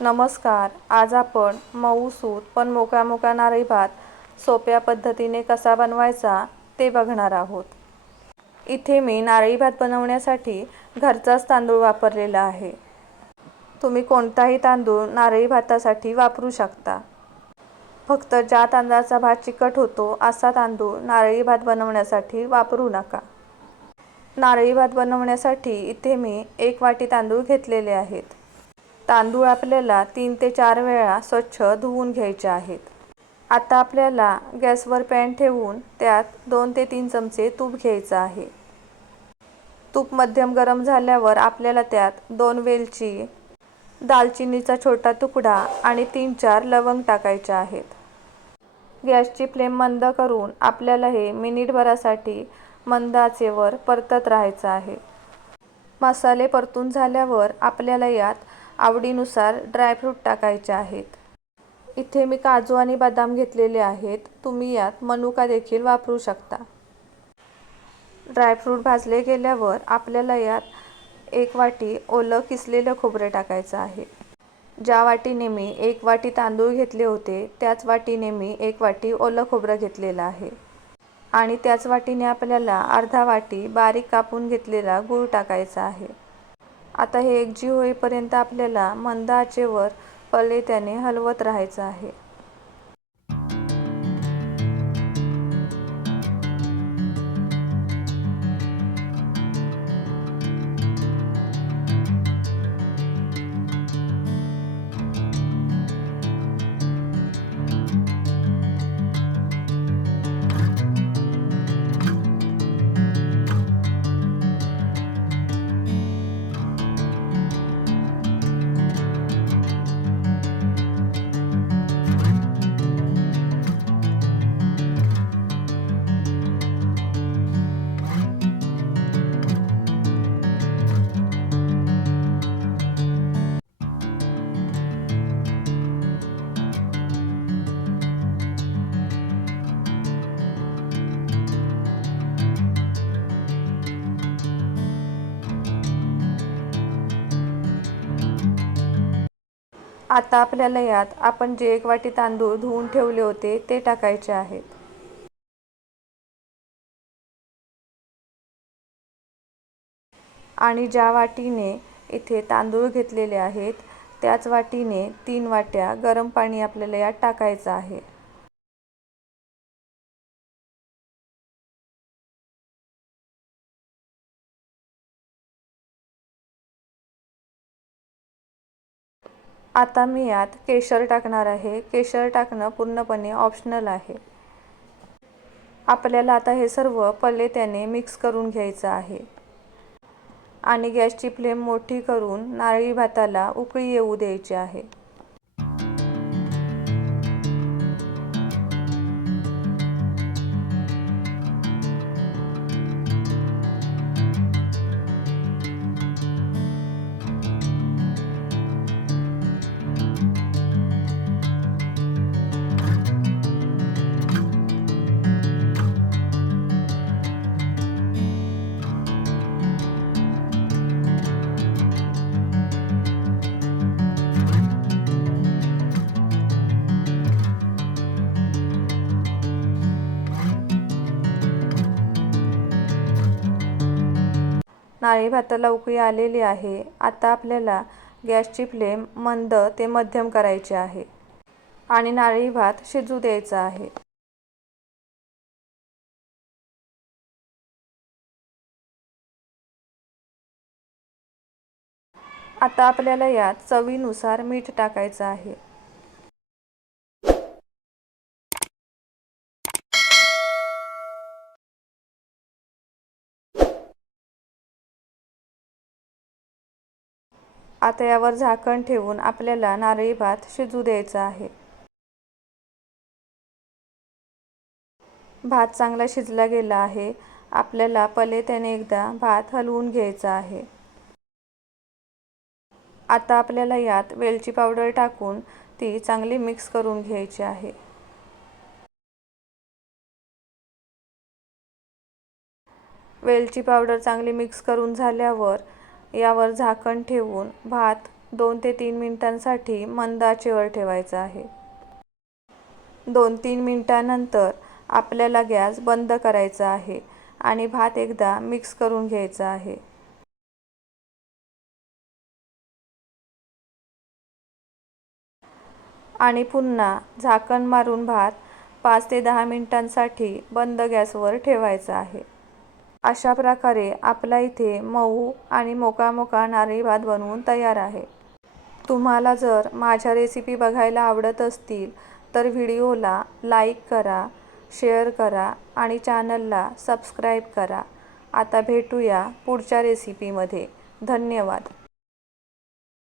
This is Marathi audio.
नमस्कार. आज आपण मऊसूत पण मोकळा नारळी भात सोप्या पद्धतीने कसा बनवायचा ते बघणार आहोत. इथे मी नारळी भात बनवण्यासाठी घरचाच तांदूळ वापरलेला आहे. तुम्ही कोणताही तांदूळ नारळी भातासाठी वापरू शकता. फक्त ज्या तांदळाचा भात चिकट होतो असा तांदूळ नारळी भात बनवण्यासाठी वापरू नका. नारळी भात बनवण्यासाठी इथे मी 1 वाटी तांदूळ घेतलेले आहेत. तांदूळ आपल्याला 3 ते 4 वेळा स्वच्छ धुवून घ्यायचे आहेत. आता आपल्याला गॅसवर पॅन ठेवून त्यात 2 ते 3 चमचे तूप घ्यायचं आहे. तूप मध्यम गरम झाल्यावर आपल्याला त्यात 2 वेलची, दालचिनीचा छोटा तुकडा आणि 3-4 लवंग टाकायचे आहेत. गॅसची फ्लेम मंद करून आपल्याला हे मिनिटभरासाठी मंद आचेवर परतत राहायचं आहे. मसाले परतून झाल्यावर आपल्याला यात आवडीनुसार ड्रायफ्रूट टाकायचे आहेत. इथे मी काजू आणि बदाम घेतलेले आहेत. तुम्ही यात मनुका देखील वापरू शकता. ड्रायफ्रूट भाजले गेल्यावर आपल्याला यात 1 वाटी ओलं किसलेलं खोबरं टाकायचं आहे. ज्या वाटीने मी 1 वाटी तांदूळ घेतले होते त्याच वाटीने मी 1 वाटी ओलं खोबरं घेतलेलं आहे. आणि त्याच वाटीने आपल्याला अर्धा वाटी बारीक कापून घेतलेला गूळ टाकायचा आहे. आता हे एकजीव होईपर्यंत आपल्याला मंद आचेवर पळीत्याने हलवत राहायचं आहे. आता आपल्याला यात आपण जे 1 वाटी तांदूळ धुवून ठेवले होते ते टाकायचे आहेत. आणि ज्या वाटीने इथे तांदूळ घेतलेले आहेत त्याच वाटीने 3 वाट्या गरम पाणी आपल्याला यात टाकायचं आहे. आता मी यात केशर टाकणार आहे. केशर टाकणं पूर्णपणे ऑप्शनल आहे. आपल्याला आता हे सर्व पळीत्याने मिक्स करून घ्यायचं आहे. आणि गॅसची फ्लेम मोठी करून नारळी भाताला उकळी येऊ द्यायची आहे. नारळी भाताला उकळी आलेली आहे. आता आपल्याला गॅसची फ्लेम मंद ते मध्यम करायची आहे आणि नारळी भात शिजू द्यायचा आहे. आता आपल्याला यात चवीनुसार मीठ टाकायचं आहे. आता यावर झाकण ठेवून आपल्याला नारळी भात शिजू द्यायचा आहे. भात चांगला शिजला गेला आहे. आपल्याला पळीत्याने एकदा भात हलवून घ्यायचा आहे. आता आपल्याला यात वेलची पावडर टाकून ती चांगली मिक्स करून घ्यायची आहे. वेलची पावडर चांगली मिक्स करून झाल्यावर यावर झाकण ठेवून भात 2 ते 3 मिनिटांसाठी मंद आचेवर ठेवायचा आहे. 2-3 मिनिटांनंतर आपल्याला गॅस बंद करायचा आहे आणि भात एकदा मिक्स करून घ्यायचा आहे. आणि पुन्हा झाकण मारून भात 5 ते 10 मिनिटांसाठी बंद गॅसवर ठेवायचा आहे. अशा प्रकारे आपला इथे मऊ आणि मोका नारळी भात बनवून तयार आहे. तुम्हाला जर माझ्या रेसिपी बघायला आवडत असतील तर व्हिडिओला लाईक करा, शेअर करा आणि चॅनलला सबस्क्राईब करा. आता भेटूया पुढच्या रेसिपीमध्ये. धन्यवाद.